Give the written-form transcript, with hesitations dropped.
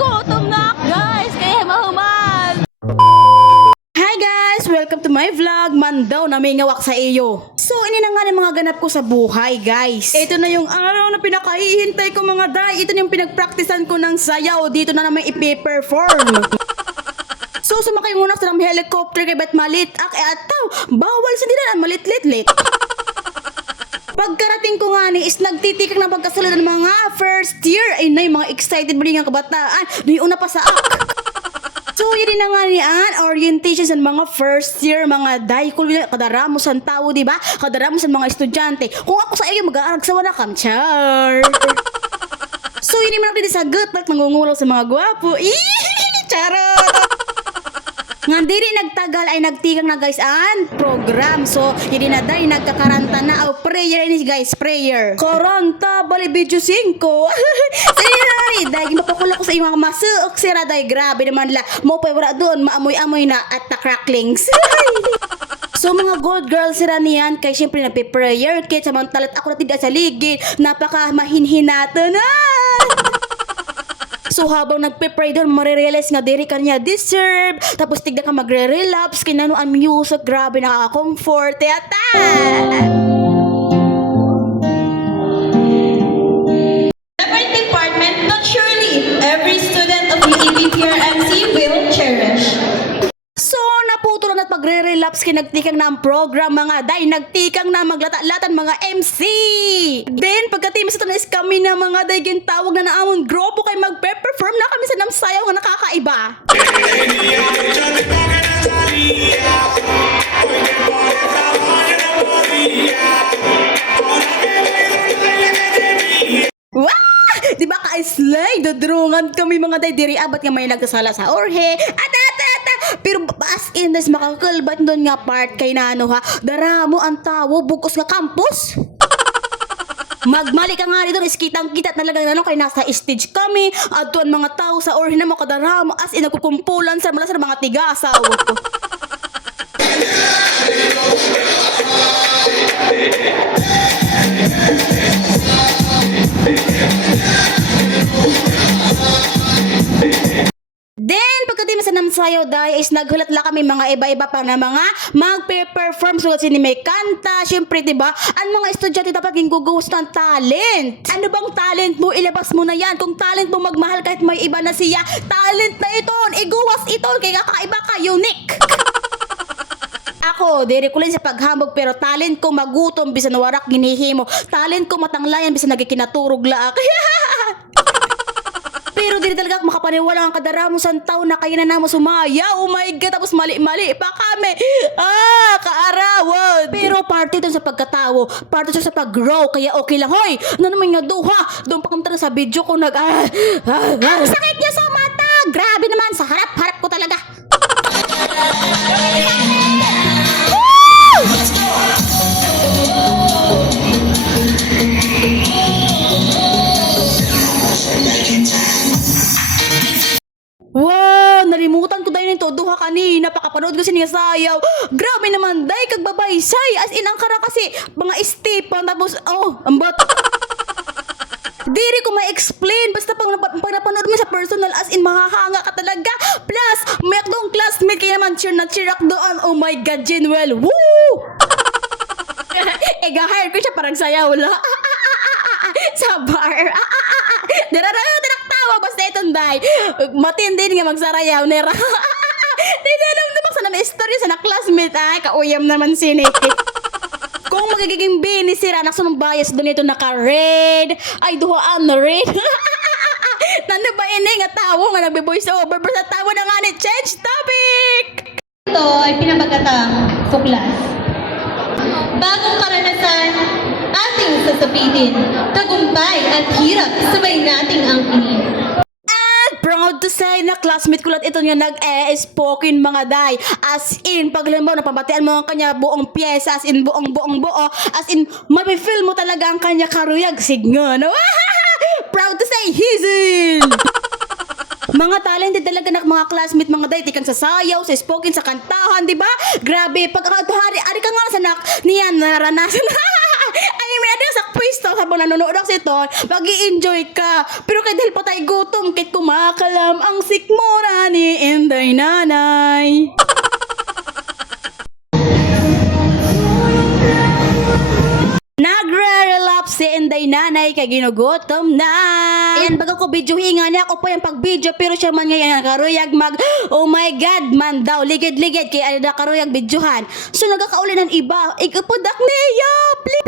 Gutom na guys, kaya mahuman. Hi guys! Welcome to my vlog. Mandaw na may ngawak sa iyo. So, ini na nga ng mga ganap ko sa buhay guys. Ito na yung araw na pinakahihintay ko mga day. Ito na yung pinagpraktisan ko ng sayaw. Dito na naman ipe-perform. So, sumakay muna sa ng helicopter kay ba't malit ak ataw. Bawal sa dinan malit-lit-lit. Pagkarating ko nga ni is nagtitikak na pagkasulod ng mga first year. Ay na yung mga excited ba nga kabataan. Yung una pa sa ak. So, yun na nga ni orientation sa mga first year, mga daikul, kadaramos ang tao, di ba? Kadaramos ang mga estudyante. Kung ako sa iyo, mag-aarag sa wana kam, char. So, yun naman natin sa gutak, nangungulaw sa mga gwapo. Charot! Nga diri nagtagal ay nagtikang na guys program. So, yun na day nagkakaranta na. Prayer ini guys, prayer. Karanta, bali video 5. Sige na rin, dahil mapakulak ko sa mga masuok sira day. Grabe naman la. Mo pa wala doon, maamoy-amoy na at the cracklings. So mga gold girls sila niyan kay syempre nagpe-prayer kit samantalat ako na tidak sa ligid. Napaka mahinhinato na. So habang nagpe-pray doon, marirealize nga diri kanya deserve. Tapos tigda ka magre-relapse. Kinano ang music, grabe nakaka-comfort. Yata! Separate department, but surely every student of UEB PRMC will cherish. So naputo na at magre-relapse kinagtikang na ang program mga day. Nagtikang na maglata-latan mga MC. Then pagkatimas ito na is kami na mga day gintawag na naamon grupo kay magpe-perform na kami sa namsayaw nga nakakaiba. Wow! Di ba ka-slay? Dodrungan kami mga day diri abat nga may nagkasala sa orhe. Pero as in this makakalbat doon nga part kay nano ha. Daramo ang tawo bukos nga campus. Magmali ka nga rito is kitang-kita talaga na kay nasa stage kami. Adtuan mga tao sa orhe na mo kadaramo as in nagkukumpulan sa mula sa mga tigasaw. Then, pagkatimas sa namsayaw dahil is naghulat la kami mga iba-iba pa na mga magpe-perform sulat sini may kanta. Siyempre, diba? Ang mga estudyante dapat giguguhos ng talent. Ano bang talent mo? Ilabas mo na yan. Kung talent mo magmahal kahit may iba na siya, talent na ito. Iguwas ito. Kaya kakaiba ka, unique. Ako, diri ko lang sa paghambog pero talent ko magutom bisan warak ginihimo. Talent ko matanglayan bisan nagikinaturog laak. Pero dili talaga ako makapaniwala ang kadaramo sa tao na kaya na namo sumaya. Oh my God, tapos mali-mali pa kami. Kaarawon. Pero parte dun sa pagkatawo, parte dun sa pag-grow, kaya okay lang. Hoy, ano naman nga duha? Doon pa kami sa video ko ang sakit niya sa mata. Grabe naman, sa harap-harap ko talaga. Wow, nalimutan ko dahil nito duha kanina pakapanood ko siya sayaw. Grabe naman day kagbabaysay as in ang kara kasi mga Stephen tapos ambot. Diri ko ma-explain basta pag napanood mo sa personal as in mahahanga ka talaga. Plus, may akong classmate kaya naman cheer na cheer up doon. Oh my God, Jinwell. Woo! Ga-hire ko siya parang sayaw la. Sa bar. Tawa basta itong day. Matindi nga magsarayaw nera. Dinanong naman sa naman istorya sa na-classmate. Kauyam naman sini. Kung magiging binisira na sunong bias doon ito naka-red. Ay, duhaan na red. Nano ba ini nga tawo nga nagbe-voice over sa tawo na nga ni change topic. Ito ay pinabagatang tuklas. Bagong karanasan, ating sasapitin, tagumpay at hirap sabay nating angkinin. Proud to say na classmate ko lang ito nga nag-spoken mga day. As in, pag halimbawa napabatian mo ang kanya buong pyesa, as in buong buo, as in, mapifeel mo talaga ang kanya karuyag signo. No? Proud to say, he's in! Mga talented talaga na mga classmate mga day, tikang sa sayaw, sa spoken, sa kantahan, di ba? Grabe, pag ari ka nga sa niyan, naranasan. Ay, may natin sa pwesto. bitaw sa mga nanonood ang siton, mag-i-enjoy ka. Pero kay dahil patay gutom, kit kumakalam ang sikmura ni Inday Nanay. Nagre-relapse si Inday Nanay kay ginugutom na. And bago ko video hinga niya ako pa yung pag-video pero siya man ngayon nakaruyag mag oh my god man daw ligid-ligid kay ano nakaruyag videohan. So nagakauli ng iba. Ikapodak niya. Please.